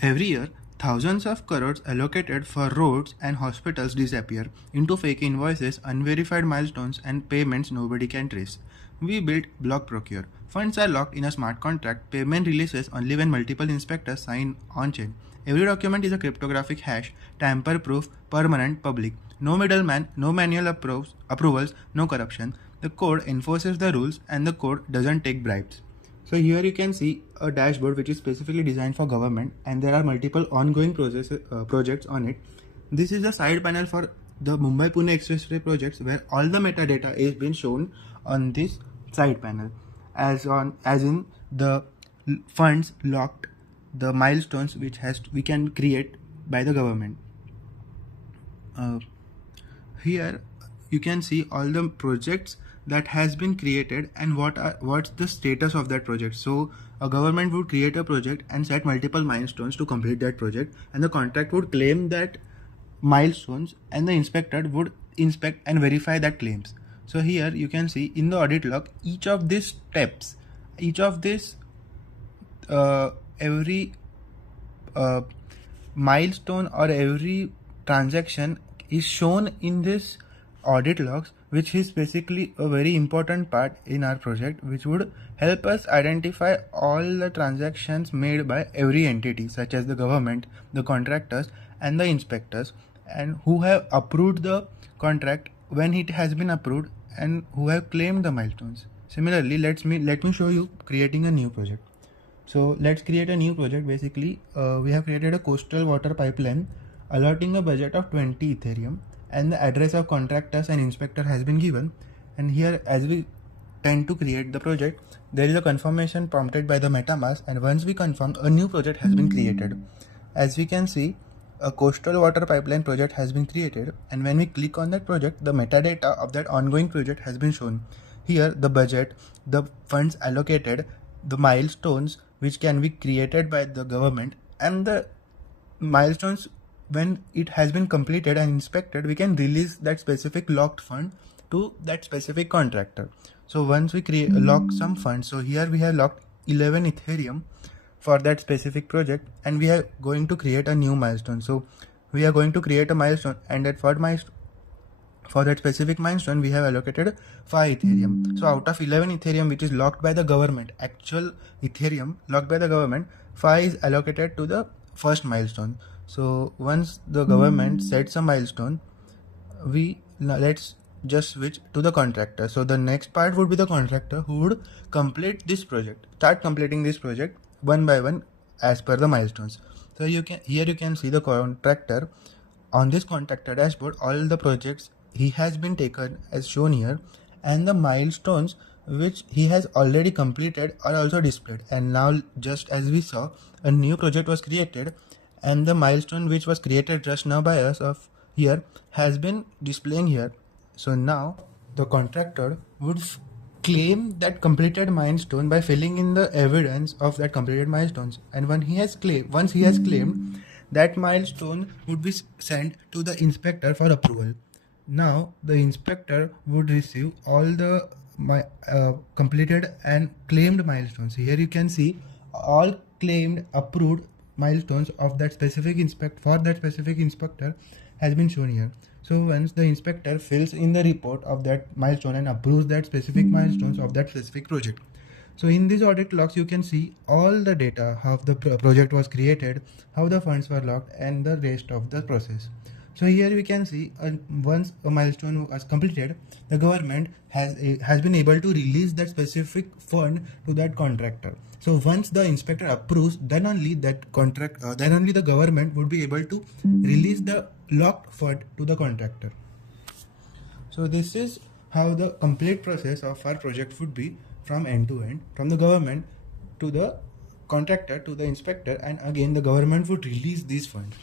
Every year, thousands of crores allocated for roads and hospitals disappear into fake invoices, unverified milestones, and payments nobody can trace. We built Blockprocure. Funds are locked in a smart contract. Payment releases only when multiple inspectors sign on-chain. Every document is a cryptographic hash, tamper-proof, permanent, public. No middleman, no manual approvals, no corruption. The code enforces the rules and the code doesn't take bribes. So here you can see a dashboard which is specifically designed for government, and there are multiple ongoing projects on it. This is the side panel for the Mumbai-Pune Expressway projects, where all the metadata is being shown on this side panel, as in the funds locked, the milestones which we can create by the government. Here you can see all the projects that has been created and what's the status of that project. So a government would create a project and set multiple milestones to complete that project, and the contract would claim that milestones, and the inspector would inspect and verify that claims. So here you can see in the audit log, each of these steps, each of this every milestone or every transaction is shown in this audit logs, which is basically a very important part in our project, which would help us identify all the transactions made by every entity, such as the government, the contractors, and the inspectors, and who have approved the contract when it has been approved, and who have claimed the milestones. Similarly, let me show you creating a new project. So let's create a new project. Basically, we have created a coastal water pipeline allotting a budget of 20 Ethereum, and the address of contractors and inspector has been given. And here, as we tend to create the project, there is a confirmation prompted by the MetaMask, and once we confirm, a new project has been created. As we can see, a coastal water pipeline project has been created, and when we click on that project, the metadata of that ongoing project has been shown. Here, the budget, the funds allocated, the milestones which can be created by the government, and the milestones when it has been completed and inspected, we can release that specific locked fund to that specific contractor. So once we lock some funds, so here we have locked 11 Ethereum for that specific project, and we are going to create a new milestone. So we are going to create a milestone, and for that specific milestone, we have allocated 5 Ethereum. So out of 11 Ethereum, which is locked by the government, actual Ethereum locked by the government, 5 is allocated to the first milestone. So once the government sets a milestone, let's just switch to the contractor. So the next part would be the contractor who would complete this project, start completing this project one by one as per the milestones. So here you can see the contractor. On this contractor dashboard, all the projects he has been taken as shown here, and the milestones which he has already completed are also displayed. And now, just as we saw, a new project was created, and the milestone which was created just now by us of here has been displaying here. So now the contractor would claim that completed milestone by filling in the evidence of that completed milestones, and once he has claimed, that milestone would be sent to the inspector for approval. Now the inspector would receive all the completed and claimed milestones. Here you can see all claimed, approved milestones of that specific inspector has been shown here. So once the inspector fills in the report of that milestone and approves that specific milestones of that specific project. So in these audit logs, you can see all the data, how the project was created, how the funds were locked, and the rest of the process. So here we can see once a milestone was completed, the government has been able to release that specific fund to that contractor. So once the inspector approves, then only the government would be able to release the locked fund to the contractor. So this is how the complete process of our project would be from end to end, from the government to the contractor to the inspector, and again the government would release these funds.